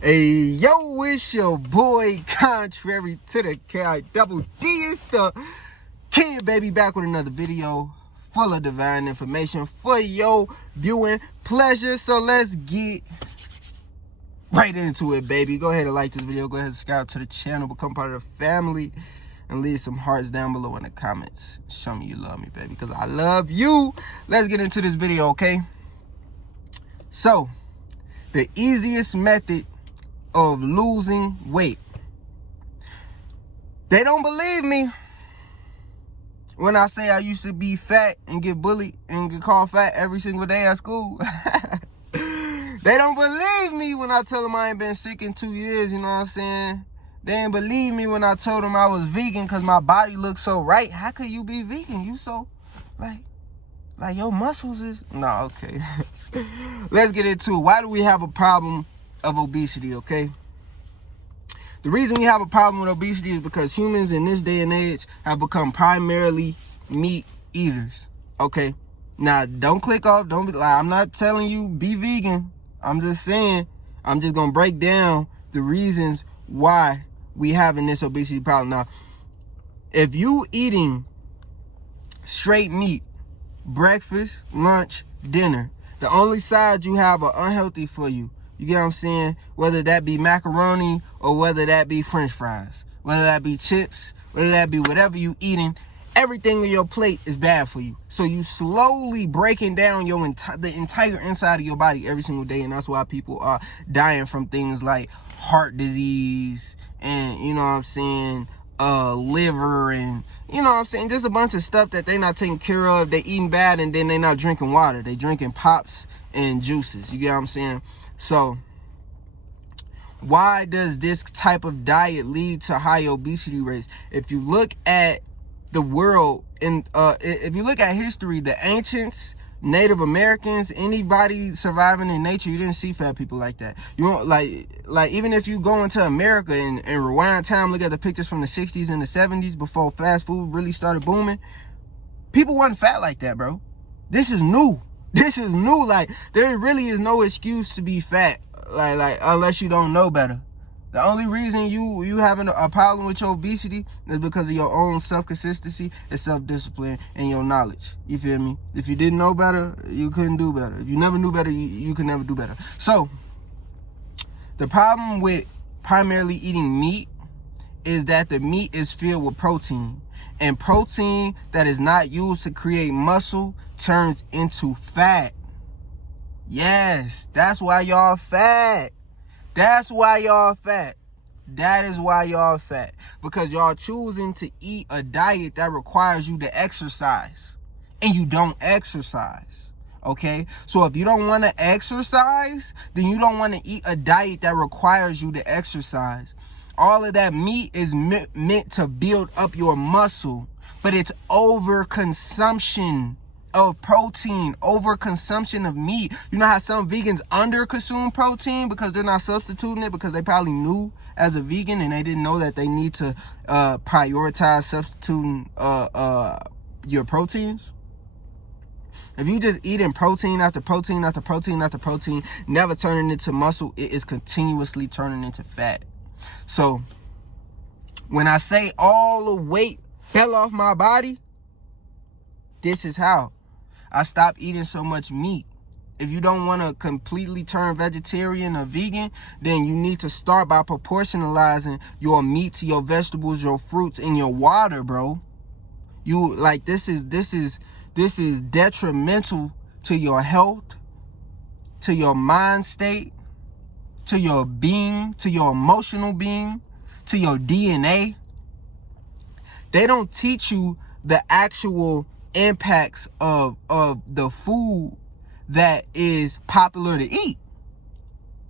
Hey, yo, it's your boy, contrary to the K-I-double-D. It's the Kid Baby back with another video full of divine information for your viewing pleasure. So let's get right into it, baby. Go ahead and like this video. Go ahead and subscribe to the channel. Become part of the family. And leave some hearts down below in the comments. Show me you love me, baby, because I love you. Let's get into this video, okay? So, the easiest method of losing weight. They don't believe me when I say I used to be fat and get bullied and get called fat every single day at school. They don't believe me when I tell them I ain't been sick in 2 years, you know what I'm saying? They didn't believe me when I told them I was vegan because my body looked so right. How could you be vegan? You so, like your muscles is... No, okay. Let's get into it. Why do we have a problem of obesity, okay? The reason we have a problem with obesity is because humans in this day and age have become primarily meat eaters, okay? Now, don't click off. Don't be like, I'm not telling you be vegan. I'm just saying, I'm just going to break down the reasons why we having this obesity problem. Now, if you eating straight meat, breakfast, lunch, dinner, the only sides you have are unhealthy for you. You get what I'm saying? Whether that be macaroni or whether that be french fries, whether that be chips, whether that be whatever you eating, everything on your plate is bad for you. So you slowly breaking down your the entire inside of your body every single day. And that's why people are dying from things like heart disease and, you know what I'm saying, liver and, you know what I'm saying, just a bunch of stuff that they not taking care of. They eating bad and then they not drinking water. They drinking pops and juices. You get what I'm saying? So why does this type of diet lead to high obesity rates? If you look at the world and if you look at history, the ancients, Native Americans, anybody surviving in nature, you didn't see fat people like that. You won't like even if you go into America and rewind time, look at the pictures from the 60s and the 70s before fast food really started booming. People wasn't fat like that, bro. This is new. This is new. Like, there really is no excuse to be fat, like unless you don't know better. The only reason you having a problem with your obesity is because of your own self-consistency and self-discipline and your knowledge. You feel me? If you didn't know better, you couldn't do better. If you never knew better, you could never do better. So, the problem with primarily eating meat is that the meat is filled with protein. And protein that is not used to create muscle turns into fat. Yes, that's why y'all fat. That's why y'all fat. That is why y'all fat. Because y'all choosing to eat a diet that requires you to exercise. And you don't exercise. Okay? So if you don't want to exercise, then you don't want to eat a diet that requires you to exercise. All of that meat is meant to build up your muscle. But it's overconsumption of protein, overconsumption of meat. You know how some vegans underconsume protein because they're not substituting it because they probably knew as a vegan and they didn't know that they need to prioritize substituting your proteins. If you just eating protein after protein after protein after protein, never turning into muscle, it is continuously turning into fat. So when I say all the weight fell off my body, this is how. I stopped eating so much meat. If you don't want to completely turn vegetarian or vegan, then you need to start by proportionalizing your meats, your vegetables, your fruits, and your water, bro. You like this is detrimental to your health, to your mind state, to your being, to your emotional being, to your DNA. They don't teach you the actual impacts of the food that is popular to eat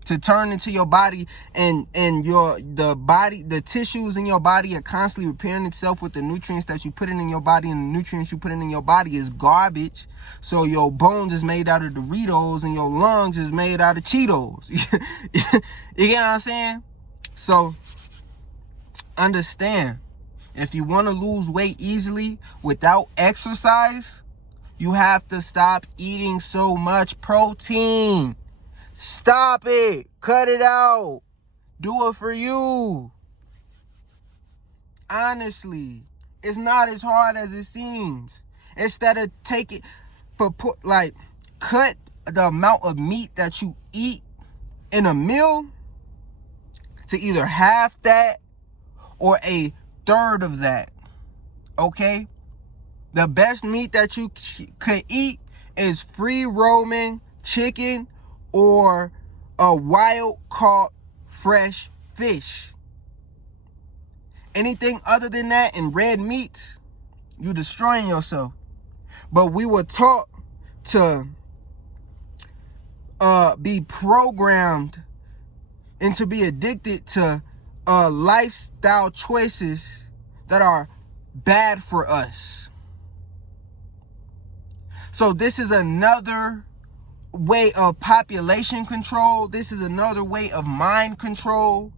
to turn into your body, and the tissues in your body are constantly repairing itself with the nutrients that you put in your body, and the nutrients you put in your body is garbage. So your bones is made out of Doritos and your lungs is made out of Cheetos. You get what I'm saying? So understand, if you want to lose weight easily without exercise, you have to stop eating so much protein. Stop it. Cut it out. Do it for you. Honestly, it's not as hard as it seems. Instead of cut the amount of meat that you eat in a meal to either half that or a third of that. Okay? The best meat that you could eat is free roaming chicken or a wild caught fresh fish. Anything other than that and red meats, you're destroying yourself. But we were taught to be programmed and to be addicted to lifestyle choices that are bad for us. So this is another way of population control. This is another way of mind control.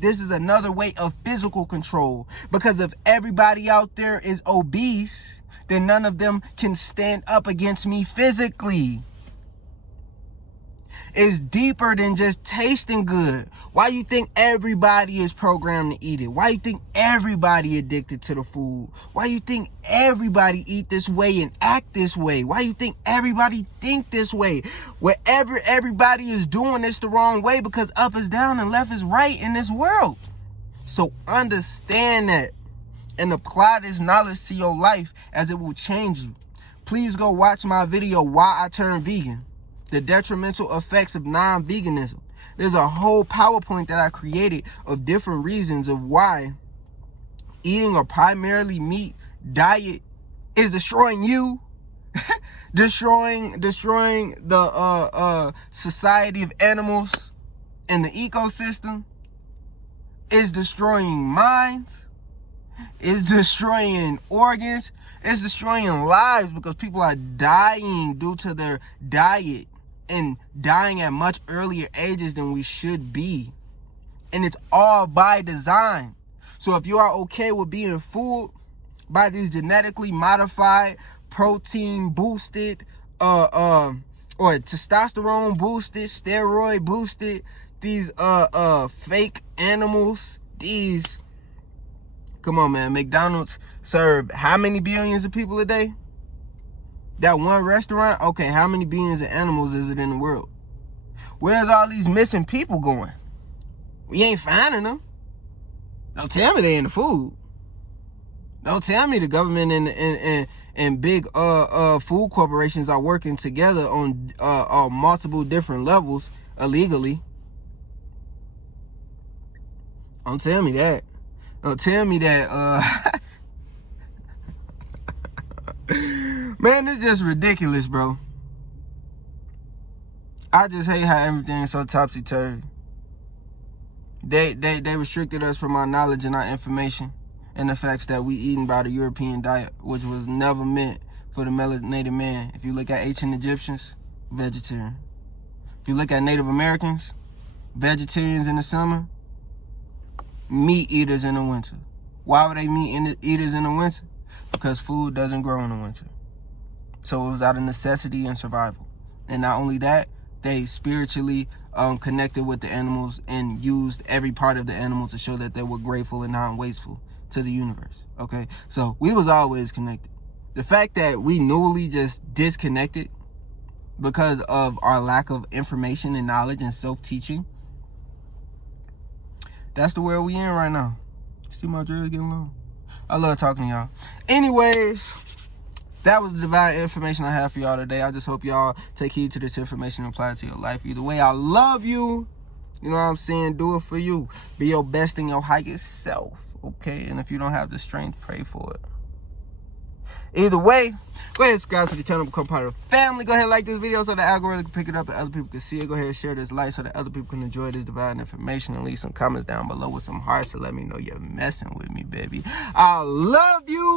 This is another way of physical control. Because if everybody out there is obese, then none of them can stand up against me physically. It's deeper than just tasting good. Why you think everybody is programmed to eat it? Why you think everybody addicted to the food? Why you think everybody eat this way and act this way? Why you think everybody think this way? Wherever everybody is doing this the wrong way, because up is down and left is right in this world. So understand that and apply this knowledge to your life, as it will change you. Please go watch my video, Why I Turned Vegan. The detrimental effects of non-veganism. There's a whole PowerPoint that I created of different reasons of why eating a primarily meat diet is destroying you, destroying the society of animals and the ecosystem, is destroying minds, is destroying organs, is destroying lives, because people are dying due to their diet. And dying at much earlier ages than we should be. And it's all by design. So if you are okay with being fooled by these genetically modified, protein boosted, or testosterone boosted, steroid boosted, these fake animals, come on, man, McDonald's serve how many billions of people a day? That one restaurant, okay, how many billions of animals is it in the world? Where's all these missing people going? We ain't finding them. Don't tell me they in the food. Don't tell me the government and big food corporations are working together on multiple different levels illegally. Don't tell me that. Don't tell me that man, it's just ridiculous, bro. I just hate how everything's so topsy-turvy. They restricted us from our knowledge and our information and the facts that we eating by the European diet, which was never meant for the melanated man. If you look at ancient Egyptians, vegetarian. If you look at Native Americans, vegetarians in the summer, meat eaters in the winter. Why were they meat eaters in the winter? Because food doesn't grow in the winter. So it was out of necessity and survival. And not only that, they spiritually connected with the animals and used every part of the animal to show that they were grateful and non-wasteful to the universe. Okay? So we was always connected. The fact that we newly just disconnected because of our lack of information and knowledge and self-teaching, that's the world we in right now. See my dreads getting long? I love talking to y'all. Anyways, that was the divine information I have for y'all today. I just hope y'all take heed to this information and apply it to your life. Either way, I love you. You know what I'm saying? Do it for you. Be your best and your highest self. Okay? And if you don't have the strength, pray for it. Either way, go ahead and subscribe to the channel, become part of the family. Go ahead and like this video so the algorithm can pick it up and other people can see it. Go ahead and share this light so that other people can enjoy this divine information, and leave some comments down below with some hearts to let me know you're messing with me, baby. I love you.